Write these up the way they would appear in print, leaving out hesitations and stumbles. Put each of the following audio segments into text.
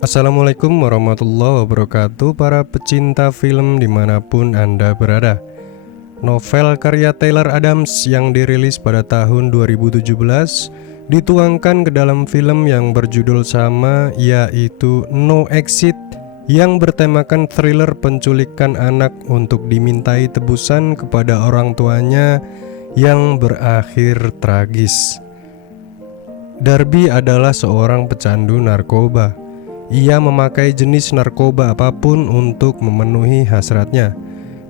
Assalamualaikum warahmatullahi wabarakatuh, para pecinta film dimanapun Anda berada. Novel karya Taylor Adams yang dirilis pada tahun 2017 dituangkan ke dalam film yang berjudul sama, yaitu No Exit, yang bertemakan thriller penculikan anak untuk dimintai tebusan kepada orang tuanya yang berakhir tragis. Darby adalah seorang pecandu narkoba. Ia memakai jenis narkoba apapun untuk memenuhi hasratnya.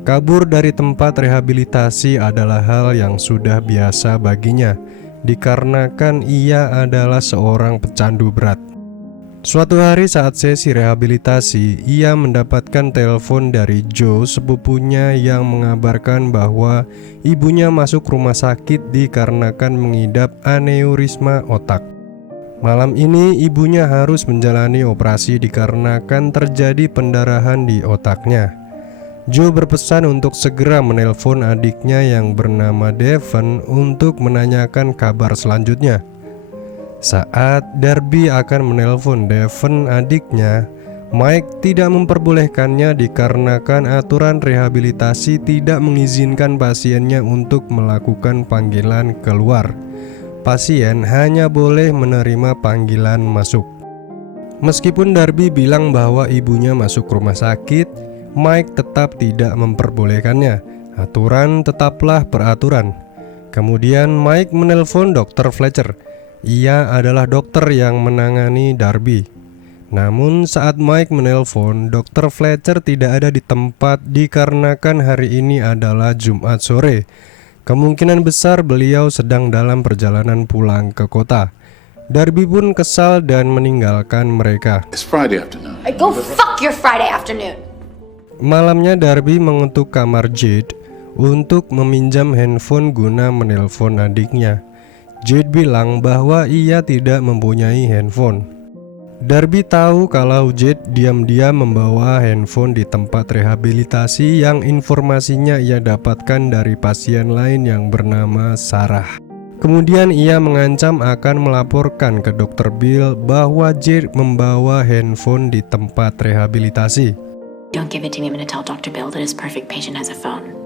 Kabur dari tempat rehabilitasi adalah hal yang sudah biasa baginya, dikarenakan ia adalah seorang pecandu berat. Suatu hari saat sesi rehabilitasi, ia mendapatkan telepon dari Joe, sepupunya, yang mengabarkan bahwa ibunya masuk rumah sakit dikarenakan mengidap aneurisma otak. Malam ini ibunya harus menjalani operasi dikarenakan terjadi pendarahan di otaknya. Joe berpesan untuk segera menelpon adiknya yang bernama Devon untuk menanyakan kabar selanjutnya. Saat Darby akan menelpon Devon adiknya, Mike tidak memperbolehkannya dikarenakan aturan rehabilitasi tidak mengizinkan pasiennya untuk melakukan panggilan keluar. Pasien hanya boleh menerima panggilan masuk. Meskipun Darby bilang bahwa ibunya masuk rumah sakit, Mike tetap tidak memperbolehkannya. Aturan tetaplah peraturan. Kemudian Mike menelpon Dr. Fletcher. Ia adalah dokter yang menangani Darby. Namun saat Mike menelpon, Dr. Fletcher tidak ada di tempat dikarenakan hari ini adalah Jumat sore. Kemungkinan besar beliau sedang dalam perjalanan pulang ke kota. Darby pun kesal dan meninggalkan mereka. It's Friday afternoon. Go fuck your Friday afternoon. Malamnya Darby mengetuk kamar Jade untuk meminjam handphone guna menelpon adiknya. Jade bilang bahwa ia tidak mempunyai handphone. Darby tahu kalau Jade diam-diam membawa handphone di tempat rehabilitasi yang informasinya ia dapatkan dari pasien lain yang bernama Sarah. Kemudian ia mengancam akan melaporkan ke Dr. Bill bahwa Jade membawa handphone di tempat rehabilitasi. Don't give it to me. I'm going to tell Dr. Bill that his perfect patient has a phone.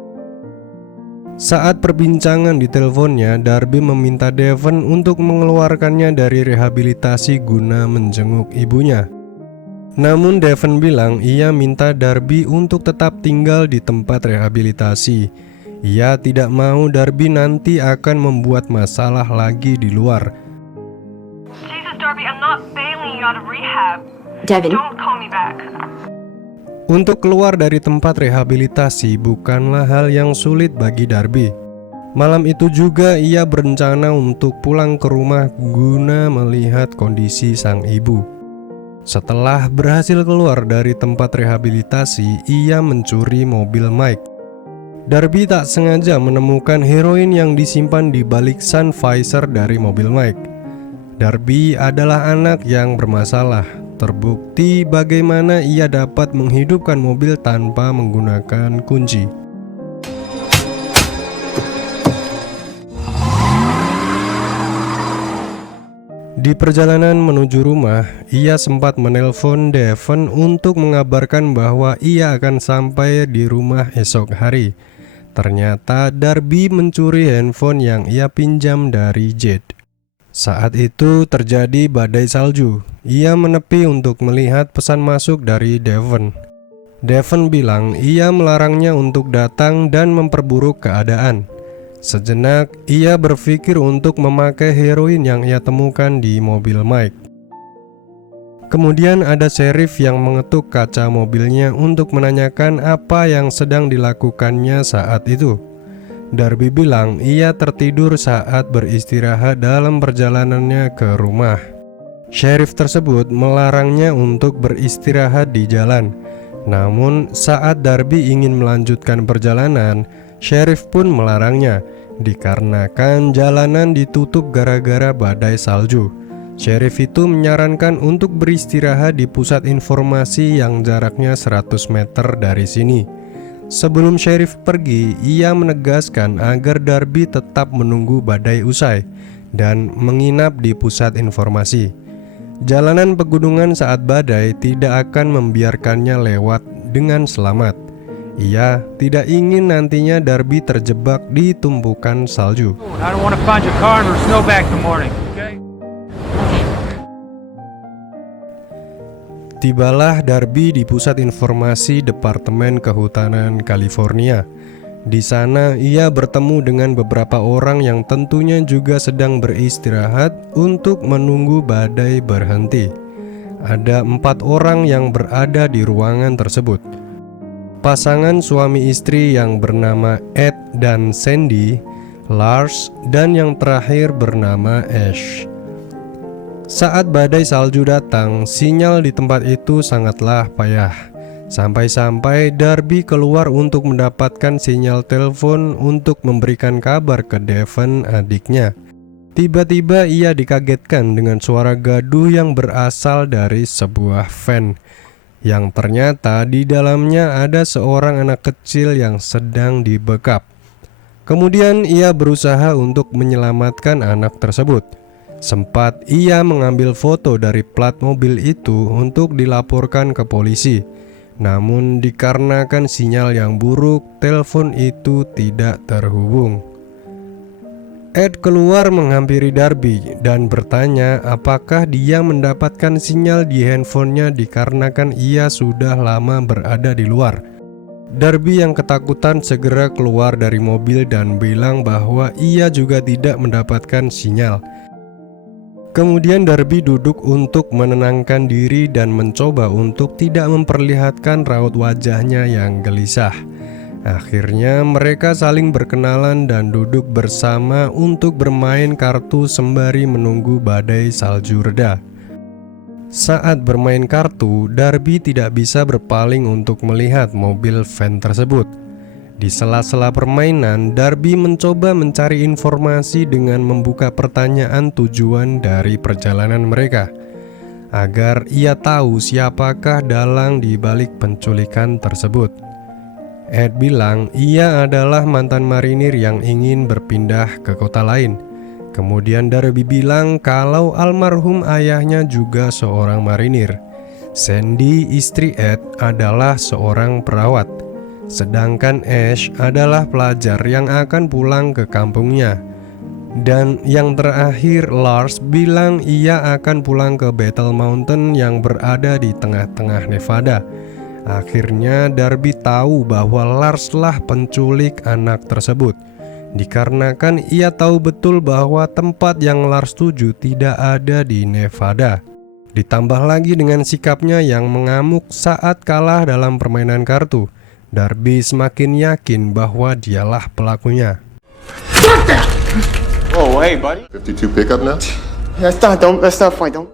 Saat perbincangan di teleponnya, Darby meminta Devon untuk mengeluarkannya dari rehabilitasi guna menjenguk ibunya. Namun Devon bilang ia minta Darby untuk tetap tinggal di tempat rehabilitasi. Ia tidak mau Darby nanti akan membuat masalah lagi di luar. Jesus, Darby, I'm not bailing you out of rehab. Devin, Don't call me back. Untuk keluar dari tempat rehabilitasi bukanlah hal yang sulit bagi Darby. Malam itu juga ia berencana untuk pulang ke rumah guna melihat kondisi sang ibu. Setelah berhasil keluar dari tempat rehabilitasi, ia mencuri mobil Mike. Darby tak sengaja menemukan heroin yang disimpan di balik sun visor dari mobil Mike. Darby adalah anak yang bermasalah. Terbukti bagaimana ia dapat menghidupkan mobil tanpa menggunakan kunci. Di perjalanan menuju rumah, ia sempat menelpon Devon untuk mengabarkan bahwa ia akan sampai di rumah esok hari. Ternyata Darby mencuri handphone yang ia pinjam dari Jade. Saat itu terjadi badai salju. Ia menepi untuk melihat pesan masuk dari Devon. Devon bilang ia melarangnya untuk datang dan memperburuk keadaan. Sejenak ia berpikir untuk memakai heroin yang ia temukan di mobil Mike. Kemudian ada sheriff yang mengetuk kaca mobilnya untuk menanyakan apa yang sedang dilakukannya saat itu. Darby bilang ia tertidur saat beristirahat dalam perjalanannya ke rumah. Sheriff tersebut melarangnya untuk beristirahat di jalan. Namun saat Darby ingin melanjutkan perjalanan, Sheriff pun melarangnya dikarenakan jalanan ditutup gara-gara badai salju. Sheriff itu menyarankan untuk beristirahat di pusat informasi yang jaraknya 100 meter dari sini. Sebelum Sheriff pergi, ia menegaskan agar Darby tetap menunggu badai usai dan menginap di pusat informasi. Jalanan pegunungan saat badai tidak akan membiarkannya lewat dengan selamat. Ia tidak ingin nantinya Darby terjebak di tumpukan salju. I don't want to find your car under a snowbank in the morning, okay? Tibalah Darby di pusat informasi Departemen Kehutanan California. Di sana ia bertemu dengan beberapa orang yang tentunya juga sedang beristirahat untuk menunggu badai berhenti. Ada 4 orang yang berada di ruangan tersebut. Pasangan suami istri yang bernama Ed dan Sandy, Lars, dan yang terakhir bernama Ash. Saat badai salju datang, sinyal di tempat itu sangatlah payah. Sampai-sampai Darby keluar untuk mendapatkan sinyal telepon untuk memberikan kabar ke Devon, adiknya. Tiba-tiba ia dikagetkan dengan suara gaduh yang berasal dari sebuah van, yang ternyata di dalamnya ada seorang anak kecil yang sedang dibekap. Kemudian ia berusaha untuk menyelamatkan anak tersebut. Sempat ia mengambil foto dari plat mobil itu untuk dilaporkan ke polisi. Namun dikarenakan sinyal yang buruk, telepon itu tidak terhubung. Ed keluar menghampiri Darby dan bertanya apakah dia mendapatkan sinyal di handphonenya dikarenakan ia sudah lama berada di luar. Darby yang ketakutan segera keluar dari mobil dan bilang bahwa ia juga tidak mendapatkan sinyal. Kemudian Darby duduk untuk menenangkan diri dan mencoba untuk tidak memperlihatkan raut wajahnya yang gelisah. Akhirnya mereka saling berkenalan dan duduk bersama untuk bermain kartu sembari menunggu badai salju reda. Saat bermain kartu, Darby tidak bisa berpaling untuk melihat mobil van tersebut. Di sela-sela permainan, Darby mencoba mencari informasi dengan membuka pertanyaan tujuan dari perjalanan mereka, agar ia tahu siapakah dalang di balik penculikan tersebut. Ed bilang ia adalah mantan marinir yang ingin berpindah ke kota lain. Kemudian Darby bilang kalau almarhum ayahnya juga seorang marinir. Sandy, istri Ed, adalah seorang perawat. Sedangkan Ash adalah pelajar yang akan pulang ke kampungnya. Dan yang terakhir, Lars bilang ia akan pulang ke Battle Mountain yang berada di tengah-tengah Nevada. Akhirnya Darby tahu bahwa Lars lah penculik anak tersebut, dikarenakan ia tahu betul bahwa tempat yang Lars tuju tidak ada di Nevada. Ditambah lagi dengan sikapnya yang mengamuk saat kalah dalam permainan kartu, Darby semakin yakin bahwa dialah pelakunya. Oh, hey, buddy. 52 pickup now? That's not funny. Don't.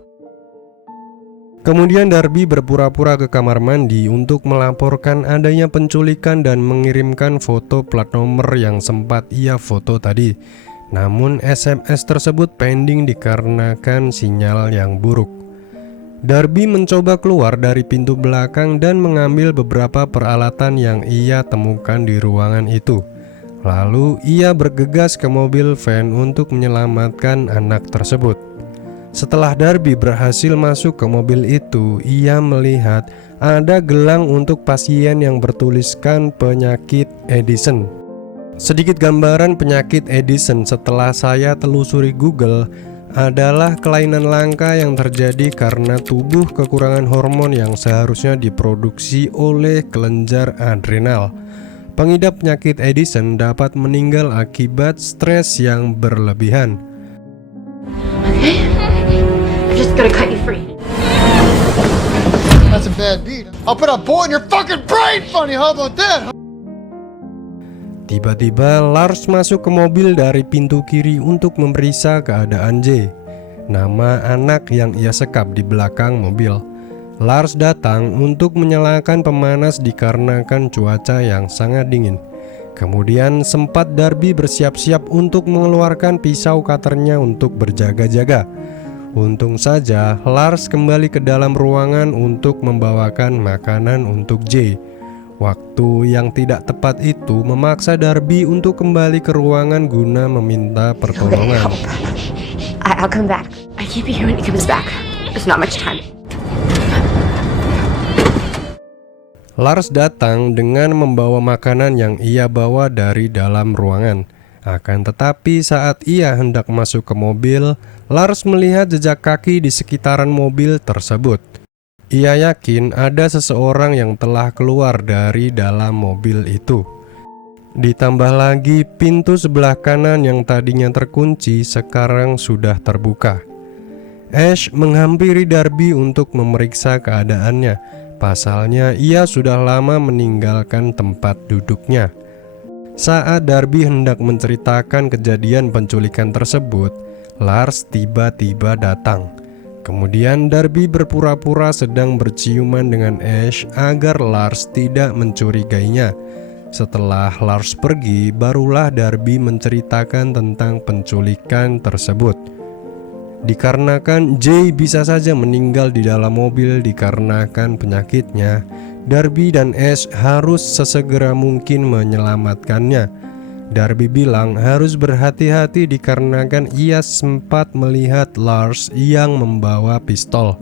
Kemudian Darby berpura-pura ke kamar mandi untuk melaporkan adanya penculikan dan mengirimkan foto plat nomor yang sempat ia foto tadi. Namun SMS tersebut pending dikarenakan sinyal yang buruk. Darby mencoba keluar dari pintu belakang dan mengambil beberapa peralatan yang ia temukan di ruangan itu. Lalu ia bergegas ke mobil van untuk menyelamatkan anak tersebut. Setelah Darby berhasil masuk ke mobil itu, ia melihat ada gelang untuk pasien yang bertuliskan penyakit Edison. Sedikit gambaran penyakit Edison setelah saya telusuri Google adalah kelainan langka yang terjadi karena tubuh kekurangan hormon yang seharusnya diproduksi oleh kelenjar adrenal. Pengidap penyakit Edison dapat meninggal akibat stres yang berlebihan. I'm just gonna cut you free. That's a bad beat. I'll put a bullet in your fucking brain, funny. How about that? Tiba-tiba Lars masuk ke mobil dari pintu kiri untuk memeriksa keadaan J, nama anak yang ia sekap di belakang mobil. Lars datang untuk menyalakan pemanas dikarenakan cuaca yang sangat dingin. Kemudian sempat Darby bersiap-siap untuk mengeluarkan pisau cutternya untuk berjaga-jaga. Untung saja Lars kembali ke dalam ruangan untuk membawakan makanan untuk J. Waktu yang tidak tepat itu memaksa Darby untuk kembali ke ruangan guna meminta pertolongan. I'll come back. I can't be here when he comes back. There's not much time. Lars datang dengan membawa makanan yang ia bawa dari dalam ruangan. Akan tetapi saat ia hendak masuk ke mobil, Lars melihat jejak kaki di sekitaran mobil tersebut. Ia yakin ada seseorang yang telah keluar dari dalam mobil itu. Ditambah lagi pintu sebelah kanan yang tadinya terkunci sekarang sudah terbuka. Ash menghampiri Darby untuk memeriksa keadaannya. Pasalnya ia sudah lama meninggalkan tempat duduknya. Saat Darby hendak menceritakan kejadian penculikan tersebut, Lars tiba-tiba datang. Kemudian Darby berpura-pura sedang berciuman dengan Ash agar Lars tidak mencurigainya. Setelah Lars pergi, barulah Darby menceritakan tentang penculikan tersebut. Dikarenakan Jay bisa saja meninggal di dalam mobil dikarenakan penyakitnya, Darby dan Ash harus sesegera mungkin menyelamatkannya. Darby bilang harus berhati-hati dikarenakan ia sempat melihat Lars yang membawa pistol.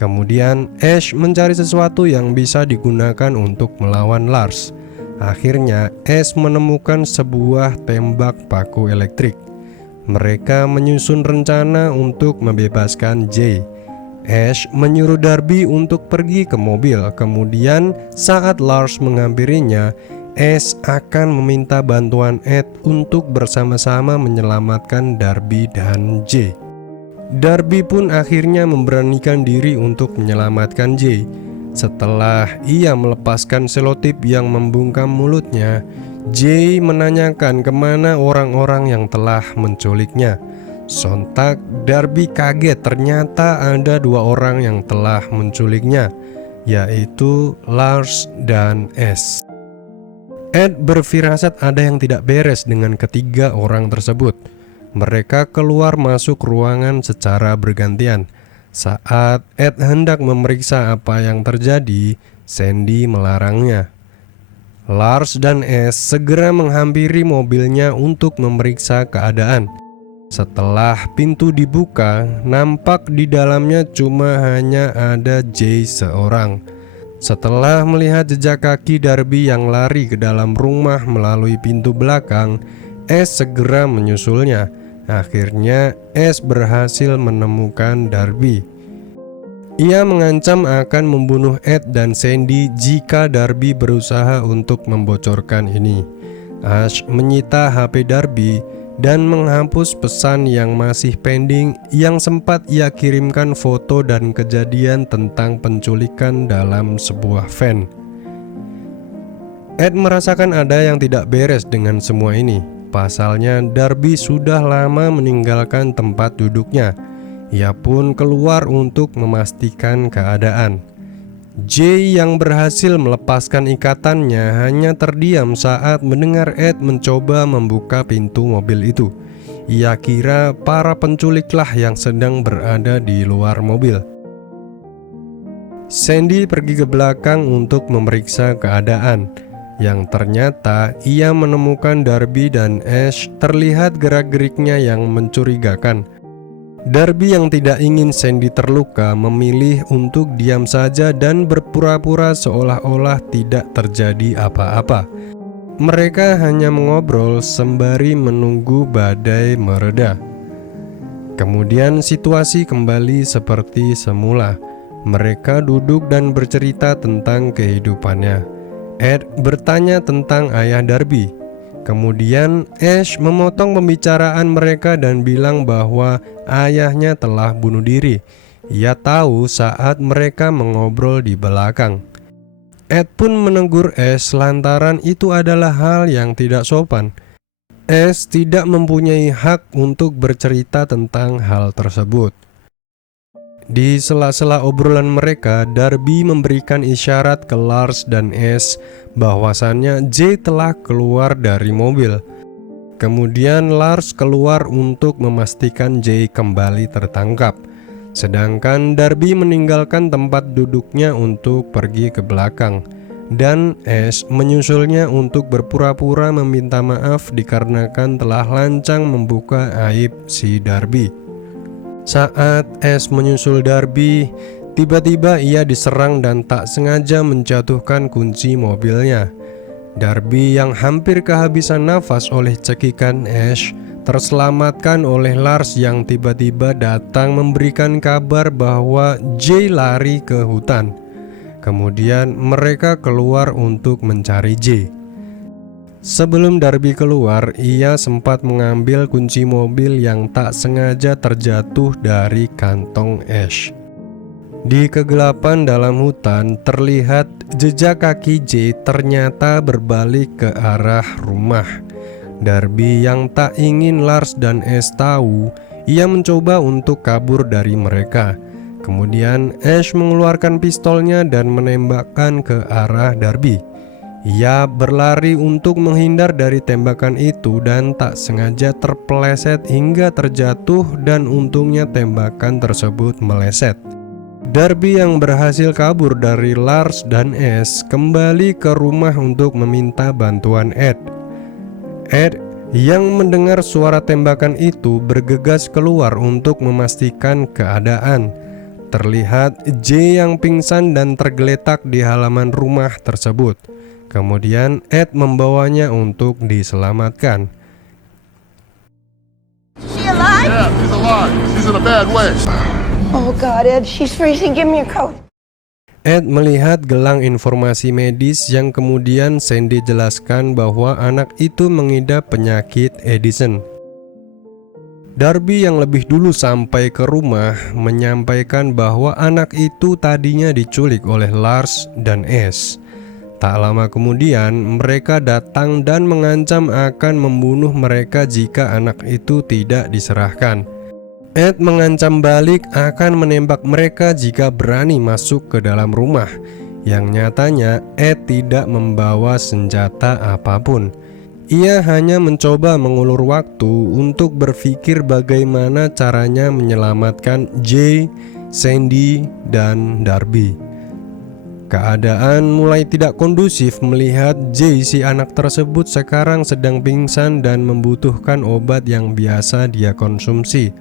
Kemudian Ash mencari sesuatu yang bisa digunakan untuk melawan Lars. Akhirnya Ash menemukan sebuah tembak paku elektrik. Mereka menyusun rencana untuk membebaskan Jay. Ash menyuruh Darby untuk pergi ke mobil. Kemudian saat Lars menghampirinya, Ash akan meminta bantuan Ed untuk bersama-sama menyelamatkan Darby dan Jay. Darby pun akhirnya memberanikan diri untuk menyelamatkan Jay. Setelah ia melepaskan selotip yang membungkam mulutnya, Jay menanyakan kemana orang-orang yang telah menculiknya. Sontak Darby kaget, ternyata ada dua orang yang telah menculiknya, yaitu Lars dan Ash. Ed berfirasat ada yang tidak beres dengan ketiga orang tersebut. Mereka keluar masuk ruangan secara bergantian. Saat Ed hendak memeriksa apa yang terjadi, Sandy melarangnya. Lars dan Ash segera menghampiri mobilnya untuk memeriksa keadaan. Setelah pintu dibuka, nampak di dalamnya cuma hanya ada Jay seorang. Setelah melihat jejak kaki Darby yang lari ke dalam rumah melalui pintu belakang, Ash segera menyusulnya. Akhirnya Ash berhasil menemukan Darby. Ia mengancam akan membunuh Ed dan Sandy jika Darby berusaha untuk membocorkan ini. Ash menyita HP Darby dan menghapus pesan yang masih pending yang sempat ia kirimkan foto dan kejadian tentang penculikan dalam sebuah van. Ed merasakan ada yang tidak beres dengan semua ini. Pasalnya Darby sudah lama meninggalkan tempat duduknya. Ia pun keluar untuk memastikan keadaan. Jay yang berhasil melepaskan ikatannya hanya terdiam saat mendengar Ed mencoba membuka pintu mobil itu. Ia kira para penculiklah yang sedang berada di luar mobil. Sandy pergi ke belakang untuk memeriksa keadaan. Yang ternyata ia menemukan Darby dan Ash terlihat gerak-geriknya yang mencurigakan. Darby yang tidak ingin Sandy terluka memilih untuk diam saja dan berpura-pura seolah-olah tidak terjadi apa-apa. Mereka hanya mengobrol sembari menunggu badai mereda. Kemudian situasi kembali seperti semula. Mereka duduk dan bercerita tentang kehidupannya. Ed bertanya tentang ayah Darby. Kemudian Ash memotong pembicaraan mereka dan bilang bahwa ayahnya telah bunuh diri. Ia tahu saat mereka mengobrol di belakang. Ed pun menegur Ash lantaran itu adalah hal yang tidak sopan. Ash tidak mempunyai hak untuk bercerita tentang hal tersebut. Di sela-sela obrolan mereka, Darby memberikan isyarat ke Lars dan Ash bahwasannya Jay telah keluar dari mobil. Kemudian Lars keluar untuk memastikan Jay kembali tertangkap. Sedangkan Darby meninggalkan tempat duduknya untuk pergi ke belakang. dan Ash menyusulnya untuk berpura-pura meminta maaf dikarenakan telah lancang membuka aib si Darby. Saat Ash menyusul Darby, tiba-tiba ia diserang dan tak sengaja menjatuhkan kunci mobilnya. Darby yang hampir kehabisan nafas oleh cekikan Ash terselamatkan oleh Lars yang tiba-tiba datang memberikan kabar bahwa Jay lari ke hutan. Kemudian mereka keluar untuk mencari Jay. Sebelum Darby keluar, ia sempat mengambil kunci mobil yang tak sengaja terjatuh dari kantong Ash. Di kegelapan dalam hutan terlihat jejak kaki Jay ternyata berbalik ke arah rumah. Darby yang tak ingin Lars dan Ash tahu, ia mencoba untuk kabur dari mereka. Kemudian Ash mengeluarkan pistolnya dan menembakkan ke arah Darby. Ia berlari untuk menghindar dari tembakan itu dan tak sengaja terpeleset hingga terjatuh dan untungnya tembakan tersebut meleset. Darby yang berhasil kabur dari Lars dan Ash kembali ke rumah untuk meminta bantuan Ed. Ed yang mendengar suara tembakan itu bergegas keluar untuk memastikan keadaan. Terlihat Jay yang pingsan dan tergeletak di halaman rumah tersebut. Kemudian Ed membawanya untuk diselamatkan. Yeah, he's alive. He's in a bad way. Oh God, Ed, she's freezing. Give me a coat. Ed melihat gelang informasi medis yang kemudian Sandy jelaskan bahwa anak itu mengidap penyakit Edison. Darby yang lebih dulu sampai ke rumah menyampaikan bahwa anak itu tadinya diculik oleh Lars dan Ash. Tak lama kemudian mereka datang dan mengancam akan membunuh mereka jika anak itu tidak diserahkan. Ed mengancam balik akan menembak mereka jika berani masuk ke dalam rumah. Yang nyatanya Ed tidak membawa senjata apapun. Ia hanya mencoba mengulur waktu untuk berpikir bagaimana caranya menyelamatkan Jay, Sandy, dan Darby. Keadaan mulai tidak kondusif melihat Jay, si anak tersebut, sekarang sedang pingsan dan membutuhkan obat yang biasa dia konsumsi.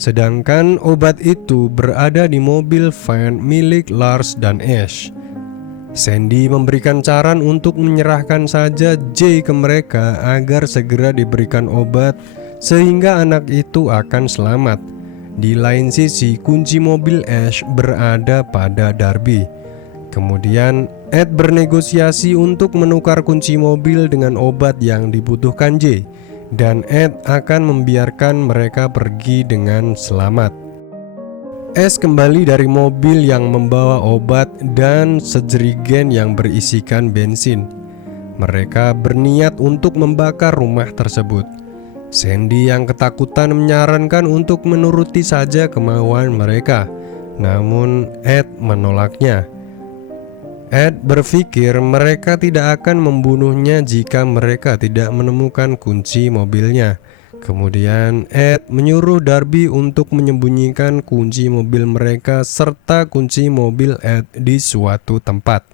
Sedangkan obat itu berada di mobil van milik Lars dan Ash. Sandy memberikan saran untuk menyerahkan saja Jay ke mereka agar segera diberikan obat sehingga anak itu akan selamat. Di lain sisi, kunci mobil Ash berada pada Darby. Kemudian Ed bernegosiasi untuk menukar kunci mobil dengan obat yang dibutuhkan Jay, dan Ed akan membiarkan mereka pergi dengan selamat. Ash kembali dari mobil yang membawa obat dan sejerigen yang berisikan bensin. Mereka berniat untuk membakar rumah tersebut. Sandy yang ketakutan menyarankan untuk menuruti saja kemauan mereka, namun Ed menolaknya. Ed berpikir mereka tidak akan membunuhnya jika mereka tidak menemukan kunci mobilnya. Kemudian Ed menyuruh Darby untuk menyembunyikan kunci mobil mereka serta kunci mobil Ed di suatu tempat.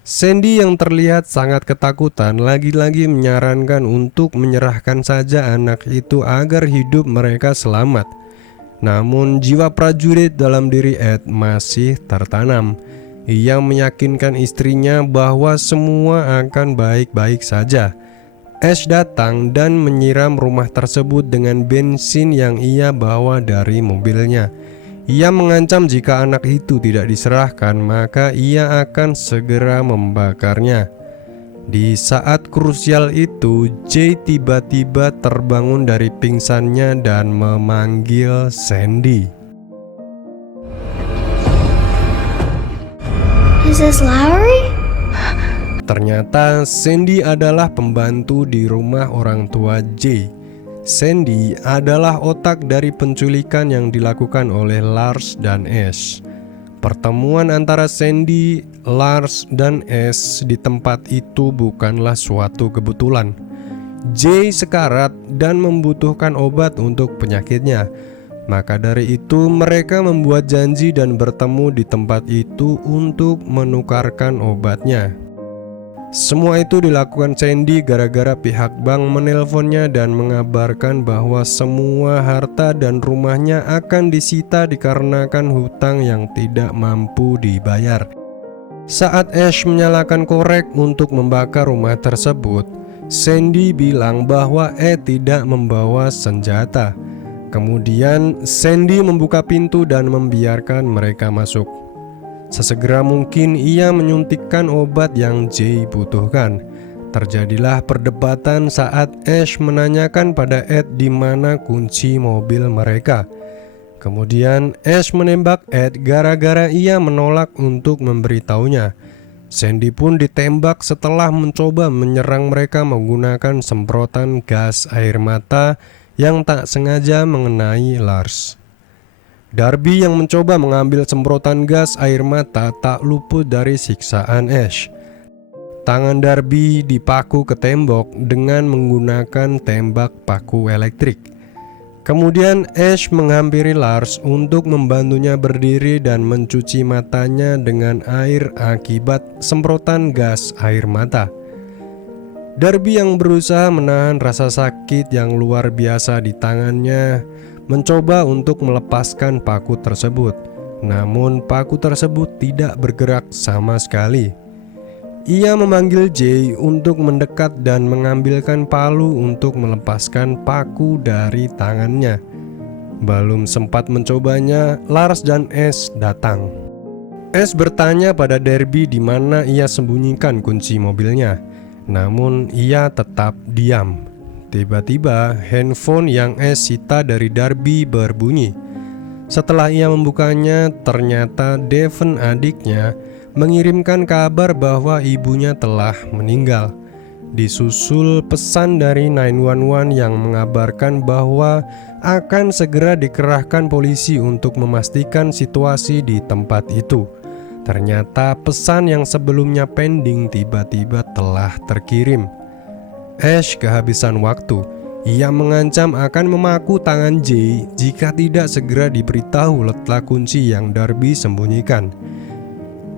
Sandy yang terlihat sangat ketakutan lagi-lagi menyarankan untuk menyerahkan saja anak itu agar hidup mereka selamat. Namun jiwa prajurit dalam diri Ed masih tertanam. Ia meyakinkan istrinya bahwa semua akan baik-baik saja. Ash datang dan menyiram rumah tersebut dengan bensin yang ia bawa dari mobilnya. Ia mengancam jika anak itu tidak diserahkan, maka ia akan segera membakarnya. Di saat krusial itu, Jay tiba-tiba terbangun dari pingsannya dan memanggil Sandy. Is this Lowry? Ternyata Sandy adalah pembantu di rumah orang tua Jay. Sandy adalah otak dari penculikan yang dilakukan oleh Lars dan Ash. Pertemuan antara Sandy, Lars, dan Ash di tempat itu bukanlah suatu kebetulan. Jay sekarat dan membutuhkan obat untuk penyakitnya. Maka dari itu mereka membuat janji dan bertemu di tempat itu untuk menukarkan obatnya. Semua itu dilakukan Sandy gara-gara pihak bank menelponnya dan mengabarkan bahwa semua harta dan rumahnya akan disita dikarenakan hutang yang tidak mampu dibayar. Saat Ash menyalakan korek untuk membakar rumah tersebut, Sandy bilang bahwa tidak membawa senjata. Kemudian Sandy membuka pintu dan membiarkan mereka masuk. Sesegera mungkin ia menyuntikkan obat yang Jay butuhkan. Terjadilah perdebatan saat Ash menanyakan pada Ed di mana kunci mobil mereka. Kemudian Ash menembak Ed gara-gara ia menolak untuk memberitahunya. Sandy pun ditembak setelah mencoba menyerang mereka menggunakan semprotan gas air mata yang tak sengaja mengenai Lars. Darby yang mencoba mengambil semprotan gas air mata tak luput dari siksaan Ash. Tangan Darby dipaku ke tembok dengan menggunakan tembak paku elektrik. Kemudian Ash menghampiri Lars untuk membantunya berdiri dan mencuci matanya dengan air akibat semprotan gas air mata. Darby yang berusaha menahan rasa sakit yang luar biasa di tangannya mencoba untuk melepaskan paku tersebut. Namun paku tersebut tidak bergerak sama sekali. Ia memanggil Jay untuk mendekat dan mengambilkan palu untuk melepaskan paku dari tangannya. Belum sempat mencobanya, Lars dan Ash datang. Ash bertanya pada Darby di mana ia sembunyikan kunci mobilnya. Namun ia tetap diam. Tiba-tiba handphone yang Ash sita dari Darby berbunyi. Setelah ia membukanya, ternyata Devon adiknya mengirimkan kabar bahwa ibunya telah meninggal. Disusul pesan dari 911 yang mengabarkan bahwa akan segera dikerahkan polisi untuk memastikan situasi di tempat itu. Ternyata pesan yang sebelumnya pending tiba-tiba telah terkirim. Ash kehabisan waktu. Ia mengancam akan memaku tangan Jay jika tidak segera diberitahu letak kunci yang Darby sembunyikan.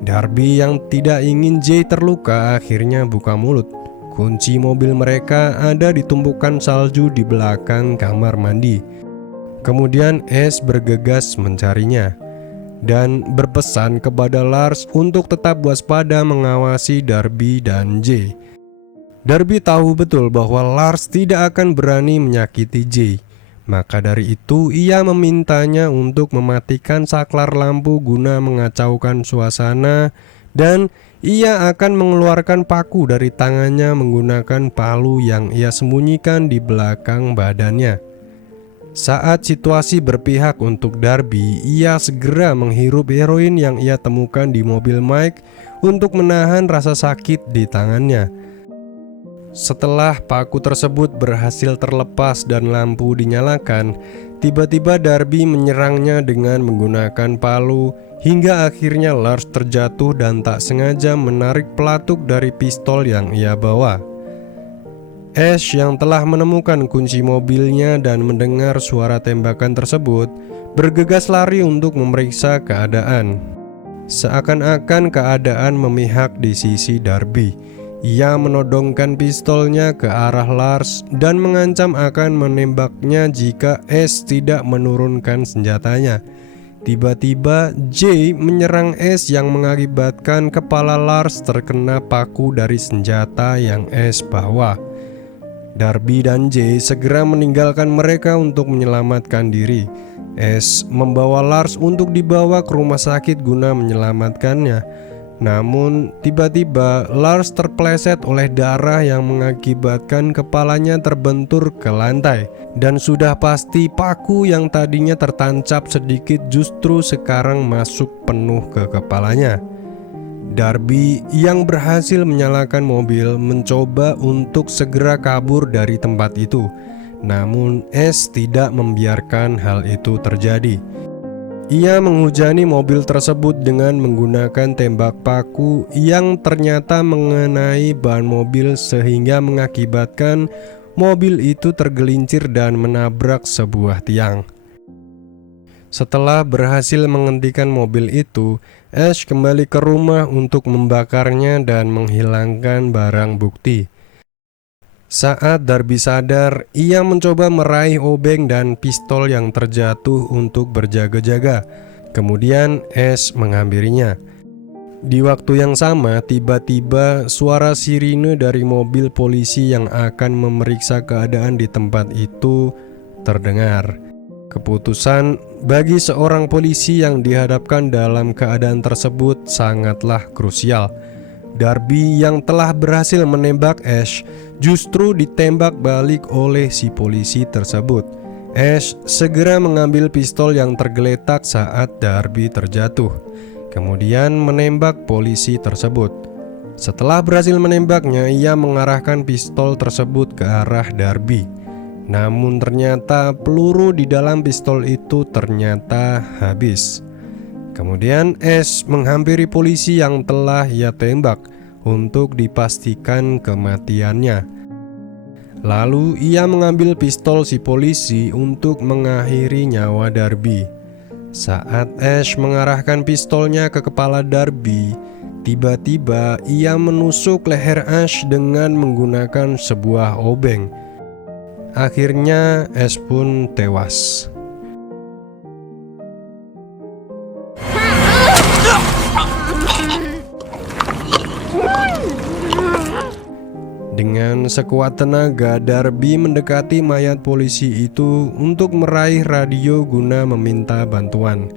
Darby yang tidak ingin Jay terluka akhirnya buka mulut. Kunci mobil mereka ada di tumpukan salju di belakang kamar mandi. Kemudian Ash bergegas mencarinya dan berpesan kepada Lars untuk tetap waspada mengawasi Darby dan Jay. Darby tahu betul bahwa Lars tidak akan berani menyakiti Jay. Maka dari itu ia memintanya untuk mematikan saklar lampu guna mengacaukan suasana, dan ia akan mengeluarkan paku dari tangannya menggunakan palu yang ia sembunyikan di belakang badannya. Saat situasi berpihak untuk Darby, ia segera menghirup heroin yang ia temukan di mobil Mike untuk menahan rasa sakit di tangannya. Setelah paku tersebut berhasil terlepas dan lampu dinyalakan, tiba-tiba Darby menyerangnya dengan menggunakan palu hingga akhirnya Lars terjatuh dan tak sengaja menarik pelatuk dari pistol yang ia bawa. Ash yang telah menemukan kunci mobilnya dan mendengar suara tembakan tersebut bergegas lari untuk memeriksa keadaan. Seakan-akan keadaan memihak di sisi Darby. Ia menodongkan pistolnya ke arah Lars dan mengancam akan menembaknya jika Ash tidak menurunkan senjatanya. Tiba-tiba Jay menyerang Ash yang mengakibatkan kepala Lars terkena paku dari senjata yang Ash bawa. Darby dan Jay segera meninggalkan mereka untuk menyelamatkan diri. Ash membawa Lars untuk dibawa ke rumah sakit guna menyelamatkannya. Namun tiba-tiba Lars terpleset oleh darah yang mengakibatkan kepalanya terbentur ke lantai. Dan sudah pasti paku yang tadinya tertancap sedikit justru sekarang masuk penuh ke kepalanya. Darby yang berhasil menyalakan mobil mencoba untuk segera kabur dari tempat itu. Namun Ash tidak membiarkan hal itu terjadi. Ia menghujani mobil tersebut dengan menggunakan tembak paku yang ternyata mengenai ban mobil sehingga mengakibatkan mobil itu tergelincir dan menabrak sebuah tiang. Setelah berhasil menghentikan mobil itu, Ash kembali ke rumah untuk membakarnya dan menghilangkan barang bukti. Saat Darby sadar, ia mencoba meraih obeng dan pistol yang terjatuh untuk berjaga-jaga. Kemudian Ash menghampirinya. Di waktu yang sama, tiba-tiba suara sirine dari mobil polisi yang akan memeriksa keadaan di tempat itu terdengar. Keputusan bagi seorang polisi yang dihadapkan dalam keadaan tersebut sangatlah krusial. Darby yang telah berhasil menembak Ash justru ditembak balik oleh si polisi tersebut. Ash segera mengambil pistol yang tergeletak saat Darby terjatuh, kemudian menembak polisi tersebut. Setelah berhasil menembaknya, ia mengarahkan pistol tersebut ke arah Darby. Namun ternyata peluru di dalam pistol itu ternyata habis. Kemudian Ash menghampiri polisi yang telah ia tembak untuk dipastikan kematiannya. Lalu ia mengambil pistol si polisi untuk mengakhiri nyawa Darby. Saat Ash mengarahkan pistolnya ke kepala Darby, tiba-tiba ia menusuk leher Ash dengan menggunakan sebuah obeng. Akhirnya Ash pun tewas. Dengan sekuat tenaga, Darby mendekati mayat polisi itu untuk meraih radio guna meminta bantuan.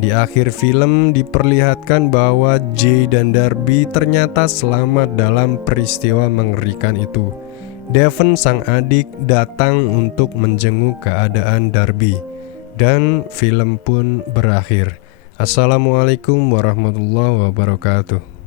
Di akhir film diperlihatkan bahwa Jay dan Darby ternyata selamat dalam peristiwa mengerikan itu. Devon, sang adik, datang untuk menjenguk keadaan Darby, dan film pun berakhir. Assalamualaikum warahmatullahi wabarakatuh.